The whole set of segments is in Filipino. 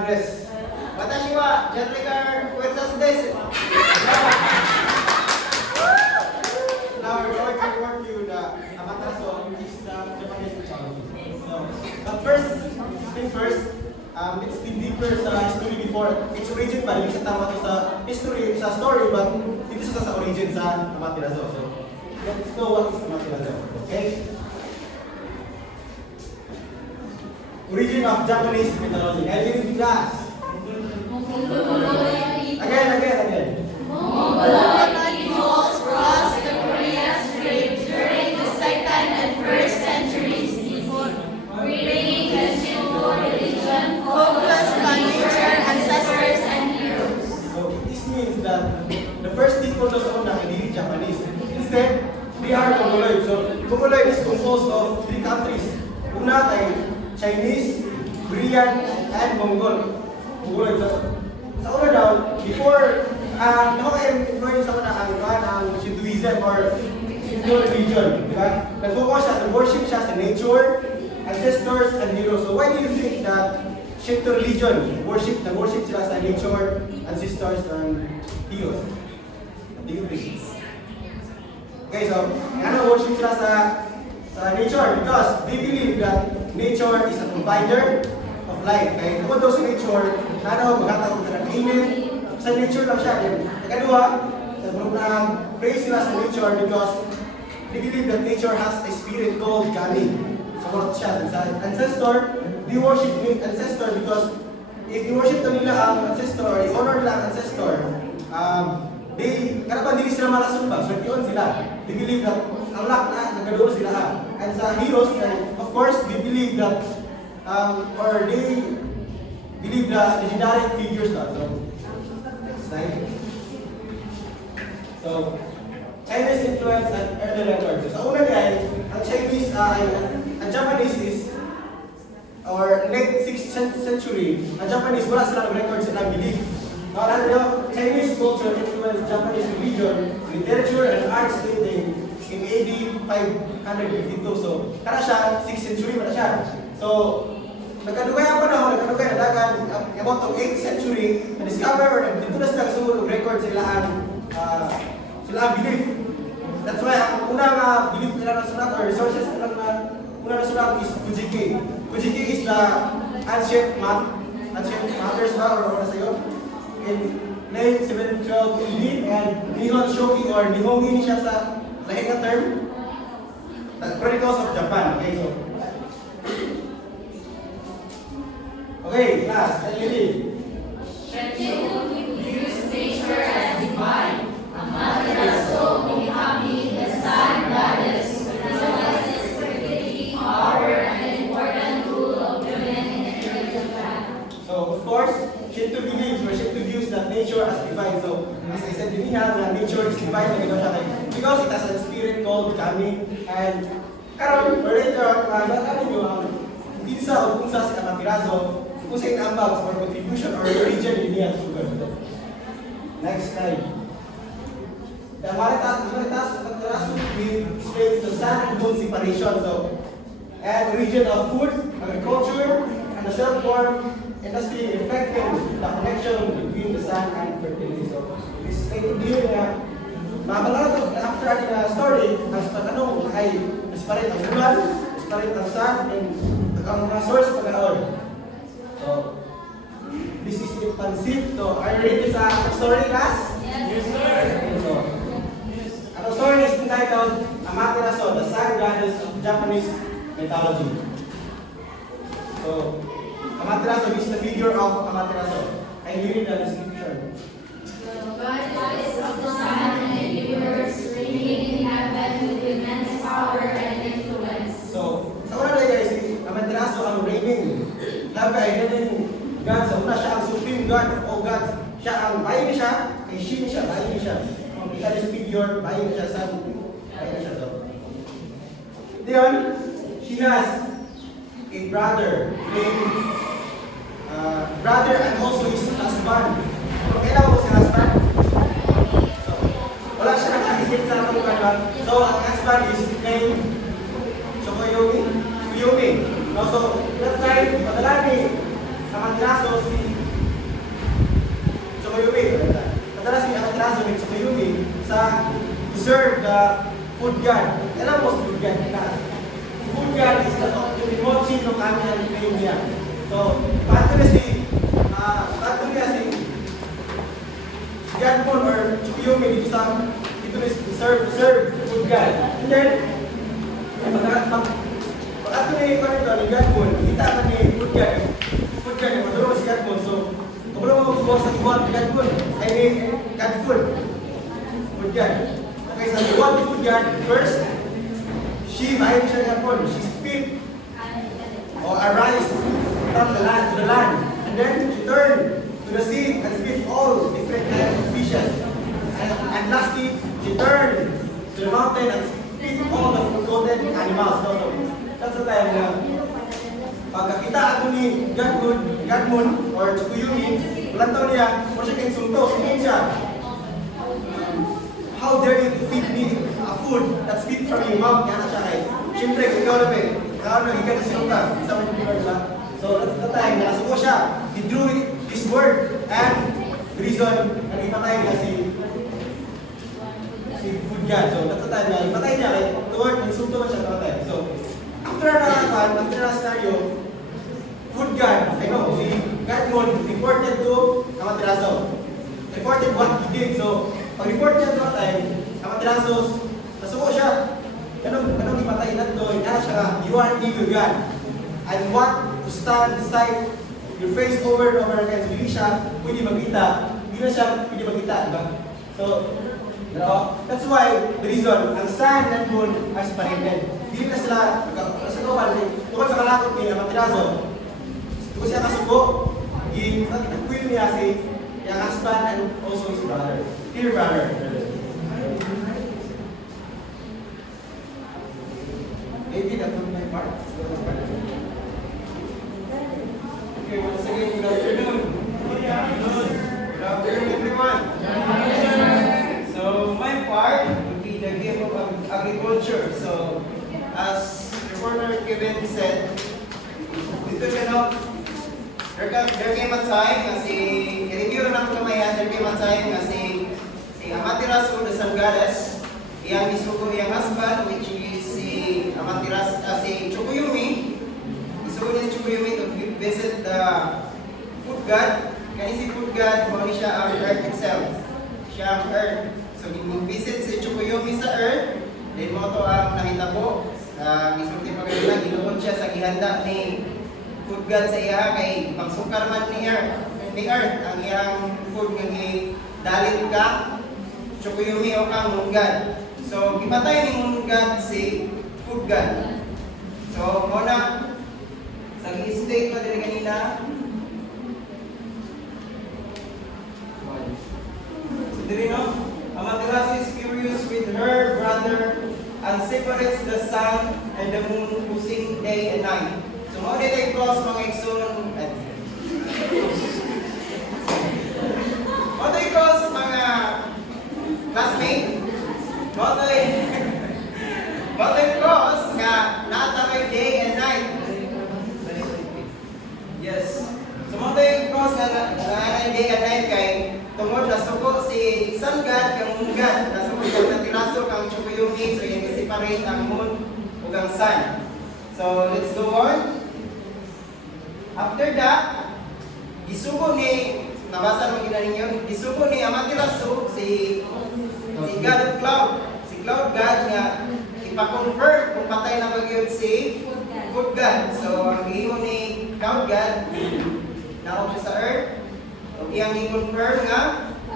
address. Watashi wa Genrikar Fuerzas desu. Now we're going to report to you the Amaterasu, which is the Japanese mythology. So, but first thing first, let's dig deeper sa history before its origin pa. Hindi sa tama to sa history, sa story, but dito sa origin sa Amaterasu. So, let's know what is Amaterasu. Okay? Origin of Japanese mythology. Can you read in class? Again. Mongoloid peoples crossed the Korean Strait during the 2nd and 1st centuries BC, bringing the Shinto religion focused on nature, ancestors, and heroes. So this means that the first people to sa una hindi Japanese. Instead, they are Mongoloid. So Mongoloid is composed of 3 countries. Una ay Chinese, Korean, and Mongol. Mongoloid. So, sa una daw, before naka-employ sa una ang Shintoism or Shinto religion, di ba? Nag-focus siya, nag-worship siya sa nature, ancestors, and heroes. So why do you think that Shinto religion nag-worship sila sa nature, ancestors, and heroes? What do you think? Okay, so worship sila sa nature because they believe that nature is a provider of life. Kaya kung daw sa nature, magkataon ka ng kainin, sa nature lang siya. Ikadua, praise sila sa nature because they believe that nature has a spirit called Kami. So what siya? Sa ancestor, they worship ancestor because if you worship nila ang ancestor, or i-honor nila ang ancestor, hindi sila malasumba. So yun sila. They believe that ang lahat na nagkadoon sila. And sa heroes, of course, they believe that or they believe the legendary figures na. So, Chinese influence and early records. Sa una guys, ang Chinese, ang Japanese is, or late 6th century, ang Japanese wala silang records silang belief. Chinese culture influenced Japanese religion, literature, and arts dating in AD 552. So, kada siya, 6th century na siya. So, nagkadugay ang panahon, nagkadugay na dagan, about of 8th century, na-discover or dito na sila kasunod record sila ang belief. That's why, ang unang belief nila na sulat or resources nila na unang nasulat is Kojiki. Kojiki is the ancient matters ba or ano sa'yo? In late 712 AD, and Nihon Shoki or Nihongi siya sa lahi na term, Chronicles of Japan. Okay, so okay, class, can you read? Shinto views nature as divine. Amaterasu Mikami, the sun goddess, symbolizes fertility, power, and an important rule of women in early Japan. So, of course, Shinto believes or Shinto views that nature as divine. So, as I said, na nature is divine because it has a spirit called Kami. And karon or later, hindi sa o kung sa Amaterasu, kung sa inambag or contribution or origin niya sugar. Next slide. The Amaterasu explains the sun and moon separation. So, and origin of food, agriculture, and the self-form industry reflecting the connection between the sun and fertility. So, this stated here na mabalaro after the story, ang tanong ay nasparit ang bulan, nasparit ang sun, and ang mga source pagkaon. So, this is the concept. So, are you ready sa story class? Yes, sir. Okay, so, ang story is entitled Amaterasu, the sun goddess of Japanese mythology. So, Amaterasu is the figure of Amaterasu. Can you read the description? The goddess of the sun and the universe, reigning in heaven with immense power and influence. So, sa una na guys, Amaterasu ang reigning. Reigning God. Sa una siya ang supreme God of all gods. Siya ang bayi siya, kay Shin siya, bayi siya. Ang goddess figure, bayi siya, sun, bayi siya. So, then, she has a brother named brother and also his husband. Kailan mo si husband? So, wala siya nakakikita sa mga. So, ang husband is named Tsukuyomi. No, so, that time, padala ni Amaterasu si Tsukuyomi. Madalas si Amaterasu ni Tsukuyomi sa to serve the food god. Alam mo si food god na? Food god is the Mochi no kami ang name niya. So, pato niya si Godmon or Tsukuyomi dito sa ito is to serve the food god. And then, pag-ato na yung panito ni Godmon, kita ka ni food god, maduro si Godmon. So, kung mo magkukuha sa iwan ni Godmon, I mean, God food god. Okay, sa iwan ni food god, first, mahin siya Godmon, she spit or arise from the land to the land. And then, she turned to the sea and spit all different kinds of fishes. And lastly, she turned to the mountain and spit all the floated animals. So, that's the time na pagkakita ako ni Godmon or Tsukuyomi, walang taon niya, kung siya kayong sumto, sumto siya. How dare you to feed me a food that's fit from your mouth? Kaya na siya kay, siyempre, ikaw na ba, ikaw na, ikaw na sinunta, isa mo yung word lang. So, that's the time, nakasuko siya, he drew this word, and the reason, nag-ipatay niya si food god. So, that's the time na, ipatay niya kay, the word, nagsunto man siya namatay. So, after na scenario, food god, I know, si Godmon reported to Amaterasu. Reported what he did. So, pag-report niya ito time, Amaterasu, nasuko siya. Anong ipatay na ito? Kaya siya, you are evil God. And what to stand beside your face over and over again. So, hindi siya pwede magkita. Hindi na siya pwede magkita, diba? So, that's why, the reason, ang sun and moon are separated. Hindi na sila, tukol sa kalakot ni Amaterasu, tukol siya kasuko, nag-queen niya si yung husband and also his brother. Dear brother. Maybe that was my part. Okay, once again, good afternoon. Good afternoon, everyone. So, my part would be the gift of agriculture. So, as reporter Kevin said, dito siya no, there came a time na i-review na natin kamayan, there came a time na si Amaterasu, the sun goddess, iyang isugo iyang husband, which is si Tsukuyomi. Isugo niya si Tsukuyomi to visit the food god. Kani si food god, mao ni siya ang earth itself. Siya ang earth. So, nag-visit si Tsukuyomi sa earth, then mo to ang nahitabo. Gisulti pa kayo lang, ginuod siya sa gihanda ni food god sa iya kay pagsukar man ni earth ang iyang food nga gidalit ka Tsukuyomi o kang moon god. So gipatay ni moon god si food god. So muna sa gi-state pa diri kanina. So diri no, Amaterasu is furious with her brother and separates the sun and the moon using day and night. So, mga dito cross mga igsoon mga cross mga classmate mga cross nga naatangay day and night. Yes. So, mga cross nga naatangay day and night kay tungod nasuko si sun god kang moon god. Nasuko siya Amaterasu kang Tsukuyomi. So, yung separate ang moon ug ang sun. So, let's go on. After that, isugo ni, nabasa mo gina ninyo, isugo ni Amaterasu si God of Cloud. Si Cloud God nga ipa-confirm kung patay na magyud si Food God. So, ang gihimo ni Cloud God, naog siya sa earth, o iyang i-confirm nga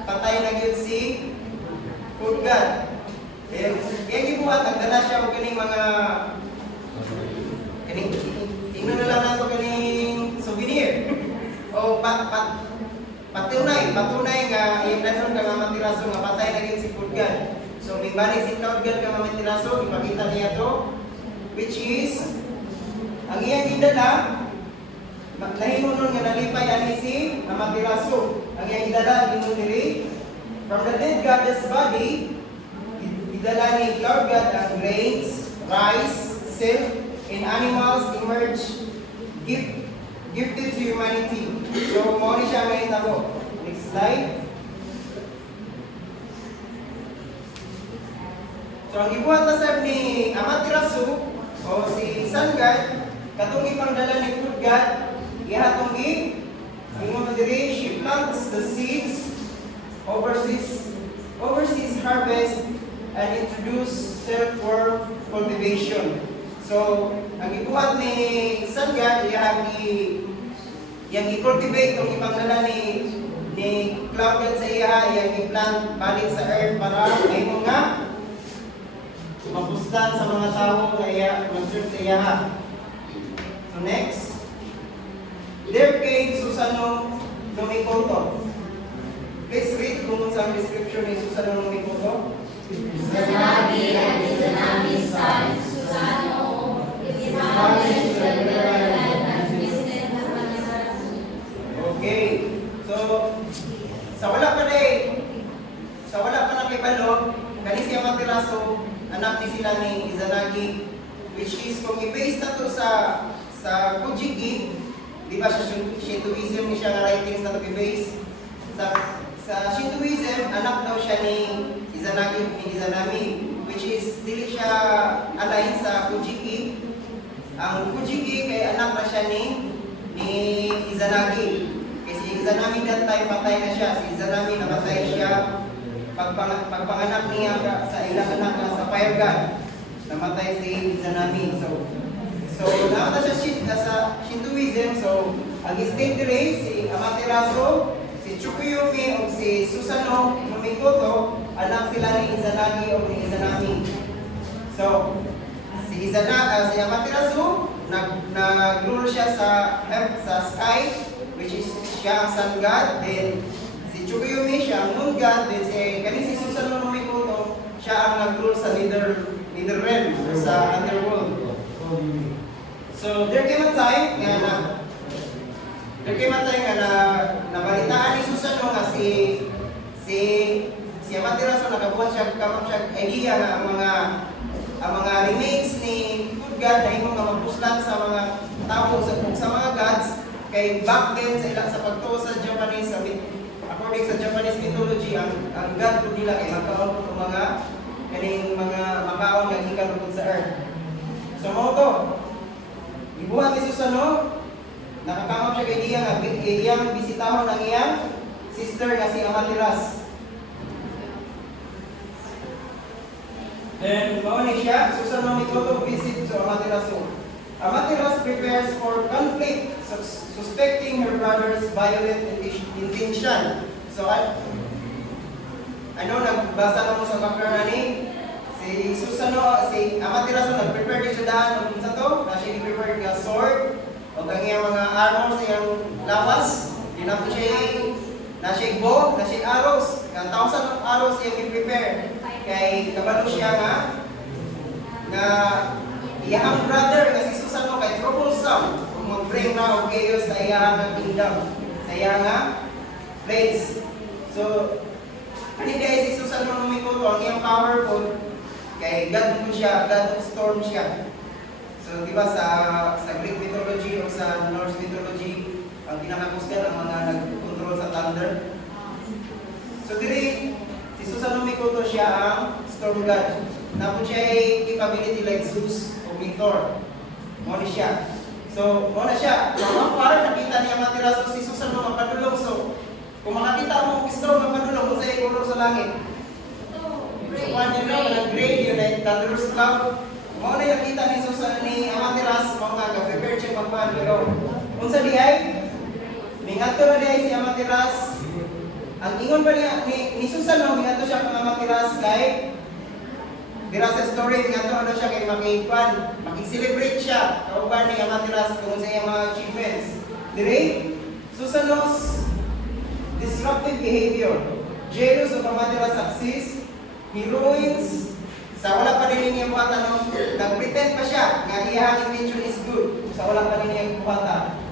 patay na gyud si Food God. Then, iyang gibuhat, nagdala siya o kaning mga tingnan na lang nato kaning souvenir o patunay nga yung nanon kang Amaterasu nga patay na gyud si Food God. So mibalik si Cloud God kang Amaterasu, ipakita niya to, which is ang iyang gidala nahimunon nga nalipay ani si Amaterasu. Ang iyang gidala ginuno diri from the dead goddess body, gidala ni Cloud God ang grains, rice, silk, and animals emerge gift gifted to humanity. So, mo ni siya may tabo. Next slide. So, ang ibuhat na sab ni Amaterasu o si Sun God, katong ipangdala ni Food God, ihatong ingon na diri, she plants the seeds, oversees harvest, and introduce self-worth cultivation. So, ang ibuhat ni Sun God, iyang i-cultivate kung ipangdala ni Cloud God sa iya, iyang i-plant balik sa earth para ngayon nga mapustan sa mga tao na iya, mag-serve sa iya. So next, there came Susano Nomikoto. Please read kung sa description ni Susano Nomikoto. Izanagi and Izanagi's son, Susano, established the literal and business of Amaterasu. Okay. So, sa wala pa na kay Balo, kani si Amaterasu, anak ni sila ni Izanagi, which is kung i-base na to sa Kojiki, di ba sa Shintoism ni siya nga writings na to i-base. Sa Shintoism, anak daw siya ni Izanami, which is dili siya align sa Kojiki. Ang Kojiki kay anak na siya ni Izanagi. Kasi si Izanami that time patay na siya. Si Izanami namatay siya pagpanganak niya sa ilang anak na sa fire god, namatay si Izanami. So namatay siya sa Shintoism. So ang state diri si Amaterasu, si Tsukuyomi o si Susano Nomikoto, anak sila ni Izanagi o ni Izanami. So si Amaterasu nag-rule siya sa sky, which is siya ang sun god. Then si Tsukuyomi siya ang moon god. Then si Susano Nomikoto siya ang nag-rule sa nether realm o sa underworld. So there came a time nga nabalitaan ni Susano nga si Amaterasu nakabuhat siya kamang siya idea nga ang mga remains ni Food God na imong nga magpuslan sa mga tao sa mga gods kay back then sa pagtuo sa Japanese according sa Japanese mythology ang god po nila kay magkaon po mga kaning mga makaon nga gikan po sa earth. So mo to ibuhat ni Susano, nakakamap siya kay iyang bisitahon ang iyang sister nga si Amaterasu. Then mauni siya, Susano Nomikoto visit to Amaterasu. Amaterasu prepares for conflict, suspecting her brother's violent intention. So, nagbasa na mo sa background na ni si Amaterasu nag-prepare din siya daan ng sa to, na siya i-prepare nga sword o ang iyang mga armor sa iyang lawas. Dinapo siya na siya bow, na siya arrows, nga 1,000 of arrows siya i-prepare. Kay kabalo siya nga iyang brother nga si Susano kay troublesome kung mag-bring na og chaos sa iyang kingdom, sa iyang place. So, ani dahil si Susano Nomikoto ang iyang powerful kay God mo siya, God of storm siya. So, di ba sa Greek mythology o sa Norse mythology, ang pinakakusgan ang mga nag-control sa thunder. So, diri si Susano Nomikoto siya ang storm god. Tapos siya ay capability like Zeus o Thor. Mo ni siya. So, mo na siya. So, para nakita niya Amaterasu si Susano magpadulong. So, kung makakita mo storm magpadulong, kung sa'yo color sa langit. So, kung yun lang, nag-gray yun ay thunderous cloud. Mo na nakita ni Susano ni Amaterasu, mga prepare siya magpahan. Pero, kung sa diay, may ngato na diay si Amaterasu. Ang ingon pa niya, ni Susano, mingato siya kang Amaterasu kay dira sa story, mingato siya kay makikelebrate siya. Kauban ni Amaterasu kung sa iyang mga achievements. Dire, Susano's disruptive behavior, jealous of Amaterasu' success, he ruins, sa wala pa rin niya buhatan, nag-pretend pa siya nga iyang intention is good, sa wala pa rin niya buhatan.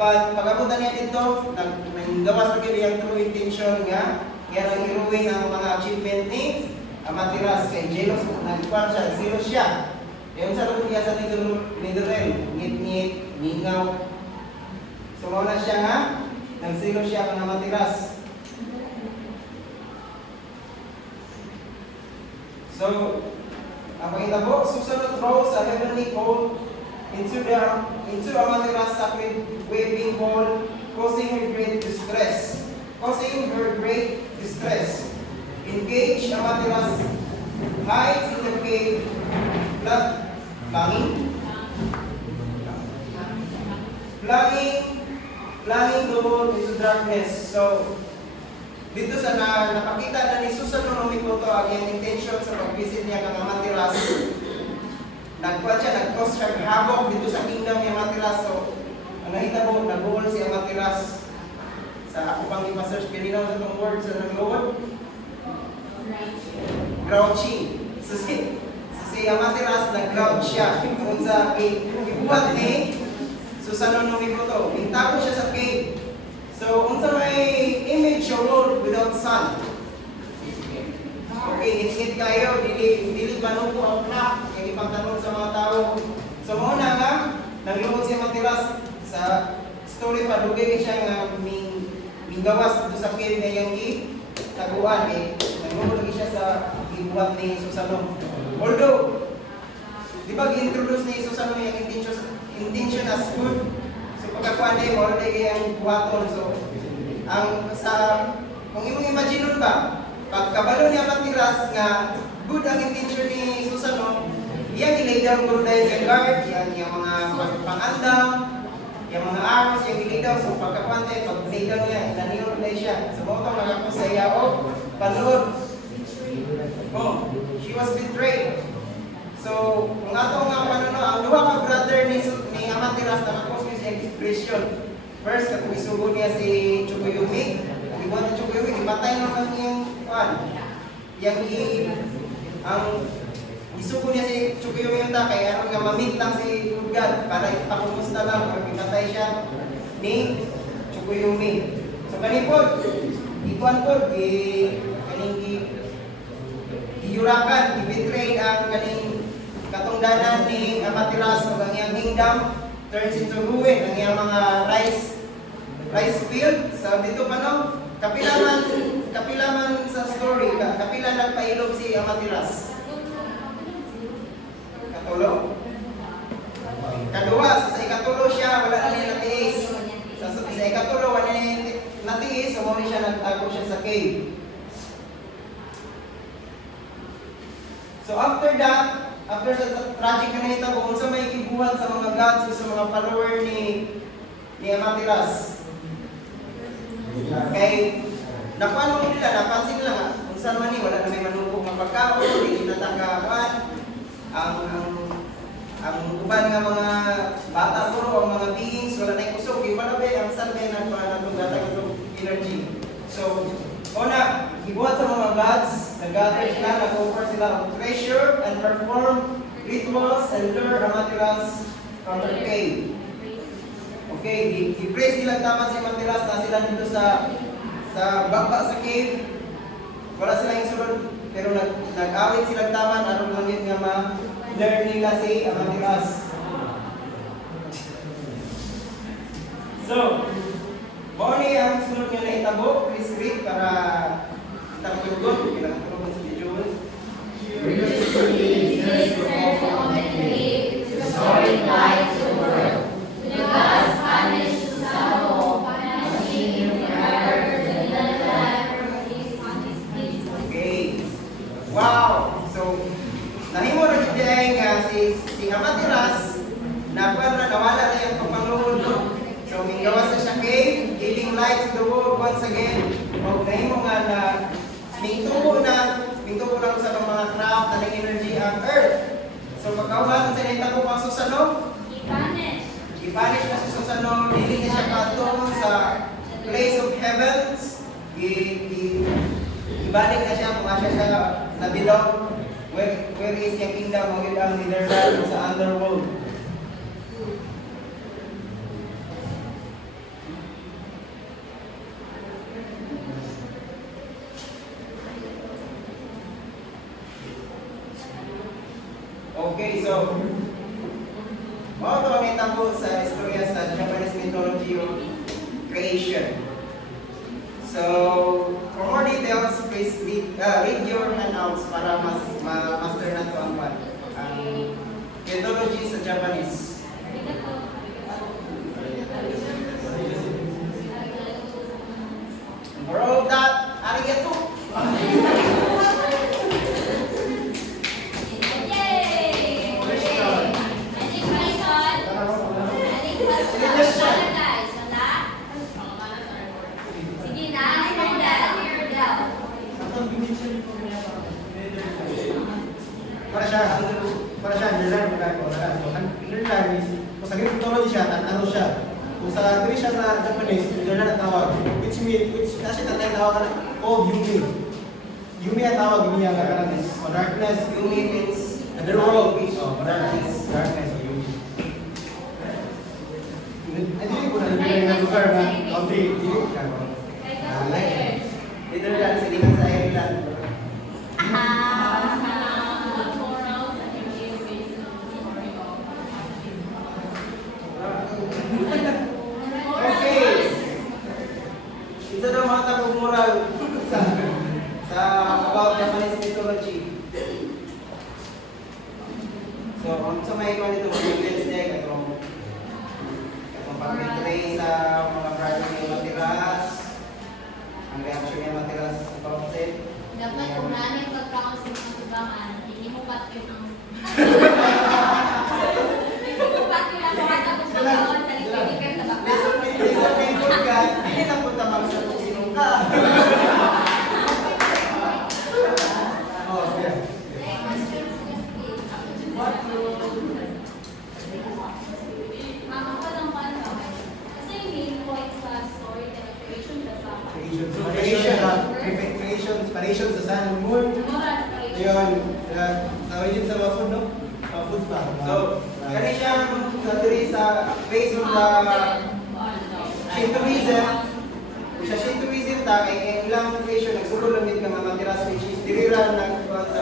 Pag-abutan niya dito, nanggawas pa kayo yung true intention nga, yan ang iruin ang mga achievement ni Amaterasu. Kay jealous, nagkuhan siya, zealous siya. Yung sa loob niya sa nether realm, ngit-ngit, ningaw. So mauna siya nga, nagsilo siya kang Amaterasu. So, ang pangitabo, susunod throws a heavenly call into Amaterasu sacred waving call, causing her great distress. Engage Amaterasu hides in the cave, plunging the world into darkness. So, dito sa napakita na ni Susanoo no Mikoto ang iyang intention sa pag-visit niya kang Amaterasu. Nag-cause siya havoc dito sa kingdom ni Amaterasu. So, ang nahitabo, nag-goal si Amaterasu sa ako pang i-search pininaw sa itong word sa nag-load. Grouchy. So si Amaterasu nag-grouch siya. Kung sa ibuhat ni Susanoo no Mikoto, intago siya sa cave. So, unsa may image o world without sun? Okay, ingit kayo, dili manuko ang crack, yung ipagtanong sa mga tao. So, muna nga, nagluhod si Amaterasu sa story pa, dugay siya nga minggawas dito sa cave na yung taguan. Nagluhod lagi siya sa ibuhat ni Susanoo. Although, di ba gi-introduce ni Susanoo yung intention as good? So pagkakuan day mo, day kayang buhaton. So, kung imong imagine ba, pagkabalo ni Amaterasu nga good ang intention ni Susanoo, iyang ilay down ko dahil sa guard, yung mga pang-andam, yung mga arrows, yung ilay down. So pagkakuan day, pag ilay down niya, inaniyon day siya. So mga itong nakakusaya o, panood. Oh, she was betrayed. So, kung atong nga panuno, ang duha ka brother ni Amaterasu nakakos niya sa expression. First, kung isugo niya si Tsukuyomi, kung ibuhat ni Tsukuyomi, ipatay naman niyang ang isugo niya si Tsukuyomi yung takay, ano nga mamit lang si Fulgad para ipakumusta lang, para ipatay siya ni Tsukuyomi. So, kanipod, ikuan po, iyurakan, i-betray ang kaning katungdanan ni Amaterasu ang iyang kingdom turns into ruin ang iyang mga rice field. So dito pa no, kapilaman sa story, kapila nagpailog si Amaterasu. Katulo. Kadua, sa ikatulo siya, wala na niya natiis. Sa ikatulo, wala na niya natiis, so muna siya nagtago siya sa cave. So after sa tragic na nahitabo, kung sa may ibuhat sa mga gods o sa mga follower ni Amaterasu. Kay, nakuha mo nila, napansin nila nga, kung saan man wala na may manubog ng pagkaon, hindi natakawan, ang uban nga mga bata puro, ang mga beings, wala na yung kusog, yung palabi, ang saan kayo nagpahan natong datang itong energy. So, una, ibuhat sa mga gods, nag-gather sila, nag-offer sila of treasure and perform rituals and lure Amaterasu from her cave. Okay, i-praise nila tama si Amaterasu na sila dito sa baba sa cave. Wala sila yung sunod, pero nag-awit sila tama, anong lang yun nga ma-learn nila si Amaterasu. So, Bonnie, ang sunod nga na itabo, please read para itagtugon. Pinagtugon sa video. Restoring light to the world. The gods punished Susanoo, punishing him forever to live the life on his feet. Okay. Wow! So, nahimo na dito ay nga si Amaterasu na nawala na yung pagpangluhod, no? So, mingawas na siya cave, giving light to the world once again. O, nahimo nga na mintubo na sa mga craft na energy ang earth. So, pagkauban sa nahitabo pang Susanoo, i-punish na si Susanoo, dili na siya katong sa place of heavens, ibalik na siya, pumasya siya na below, where is yung kingdom of ang Netherlands sa underworld. Okay, so, mga ito ang itabo sa istorya sa Japanese mythology. technology of creation. So, for more details, please read your handouts para master na ito ang technology sa Japanese. For all of that, arigato! Yay! Question. Any question? Any question? question. Wala, guys. Wala? Sige na, your dad, your dad. Para siya, Netherlands, magagawa na. So, ang Netherlands is, kung sa Greek mythology siya, ano siya. Kung sa Greek siya sa Japanese, Netherlands ang tawag. Which kasi tatay tawag ka na, called Yumi. Yumi ang tawag niya nga kanan is, darkness, Yumi means underworld. Darkness, o Yumi. Hindi ko na nilagay na lugar na country. Hindi ko siya. Like, Netherlands, hindi man sa Ireland. Okay. Ito daw mga tapong-moral sa about Japanese mythology. So, kung sa may iwan ito, Wednesday, itong pag-betray sa mga brother niya Matiras, ang reaction niya Matiras sa prophet. Dapat kung namin pagkaon sa mga tubangan, hindi mo patyo ng... Hindi mo patyo lang kung ano kung pagkaon sa likidikan sa baka. Lisa people ka, hindi na punta sa kung sinong ka. oh, yeah. Mama ko lang pa ano, kasi yung main point sa story na creation siya sa Creation sa sun and moon. moral creation. Ayun, tawag yun sa mga food, no? Mga foods pa. So, kani siya sa diri sa based on the Shintoism. Sa Shintoism ta kay ilang creation nagsulod lang din ka mga Matiras which is diri ra sa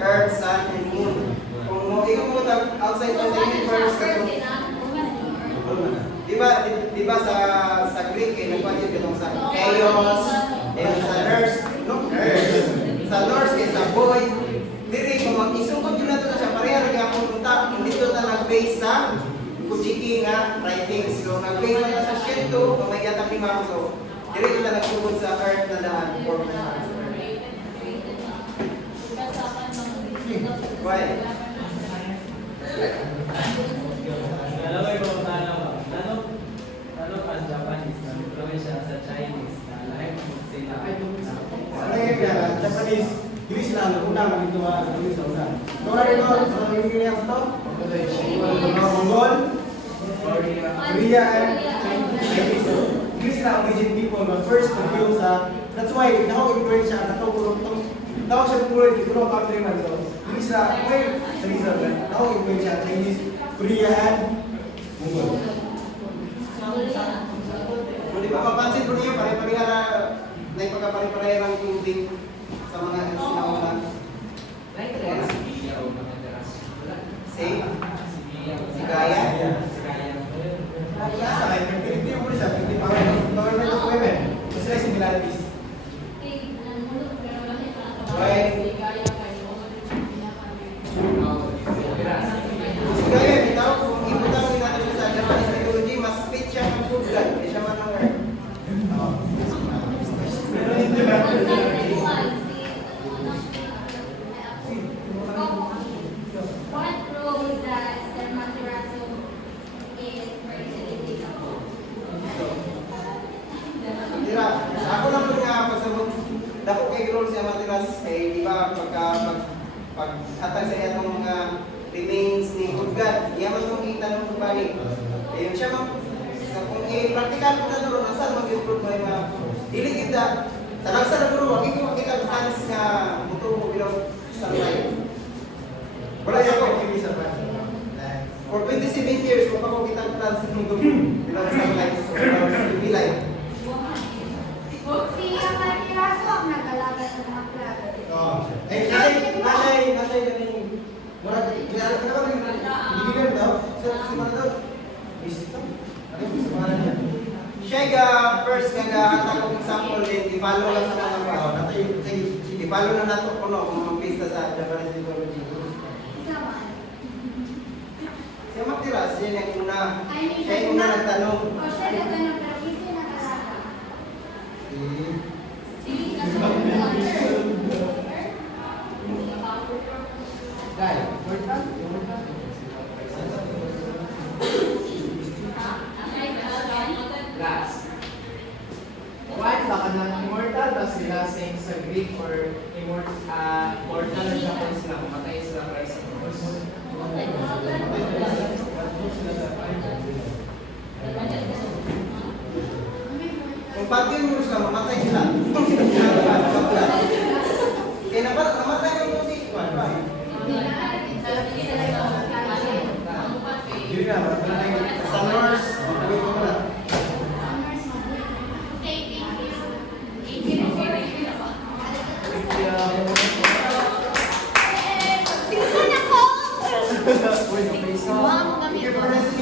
earth, sun and moon. Kung mo ikaw mo outside of the universe di ba sa Greek kay nagpatid katong sa chaos, and sa nurse, no? Sa nurse kay sa boy, diri kung mag-isugod yun nato na siya pareha rin akong punta, hindi to na nag-base sa Kujiki nga writings. So nag-base na sa Shinto, kung may yatang lima so diri to na nagsugod sa earth na daan for Why? Dalaway ko lalo ang Japanese na influensya sa Chinese na lahat sila. Ano yung kaya, Japanese, hindi sila ang unang magituwa sa tuloy sa una. Ito nga rin ito, sa mga yung kaya ito, mga Mongol, Korea, and Chinese. Hindi sila ang origin people, but first to feel sa, that's why, nakakong-influence siya, tawag siya ng word, ito ng country man, so, hindi sila, sa reason, nakakong-influence siya, Chinese, Korea, and Mongol. Kung di ba mapansin po niyo, pare-pareha na ipagkapare-pareha ng clothing sa mga sinauna. Same? Si Gaya? Hindi mo siya, hindi power of women. Kasi sila similarities. Si Gaya, bitaw, kung ibutang natin siya sa Japanese mythology, mas fit siya ng food god. Hindi siya man ng earth. Pero hindi ba? What role does the Materasu in fertility? Tira, ako lang po nga pagsabot, dako kay role siya Matiras, eh, di ba, paghatag sa itong mga remains ni Good God, yaman itong kita ng bali. Eh, yun siya kung i-practical po na doon, saan mag-improve mo yung mga dili kita, talag sa naguro, wag ko makita ang hands nga muto mo bilang sunlight. Wala yung activity sa plan. For 27 years, kung pa ko kita ang plants ng mundo bilang sunlight, so UV light. Si Materasu ang nag-alaga sa mga plug. Oh. Eh, nasa yung murag, kaya ano ba yung bibigyan daw? Si Mara daw, visit daw. siya ga first nga hatag og example din i-follow lang sa mga pa. Oh, natay, sige, sige. I-follow na nato kuno kung mapista sa Japanese mythology. Siya matira, siya yung una. Siya yung una nagtanong. Guys, important. Last. Why baka nang immortal ba sila saying sa Greek or immortal na Japanese sila, matay sila para sa cross? Kung pati mo sila, mamatay sila. Kaya namatay mo si Juan ba? Yun nga, marami Sa nurse, gawin mo na. Wow, mga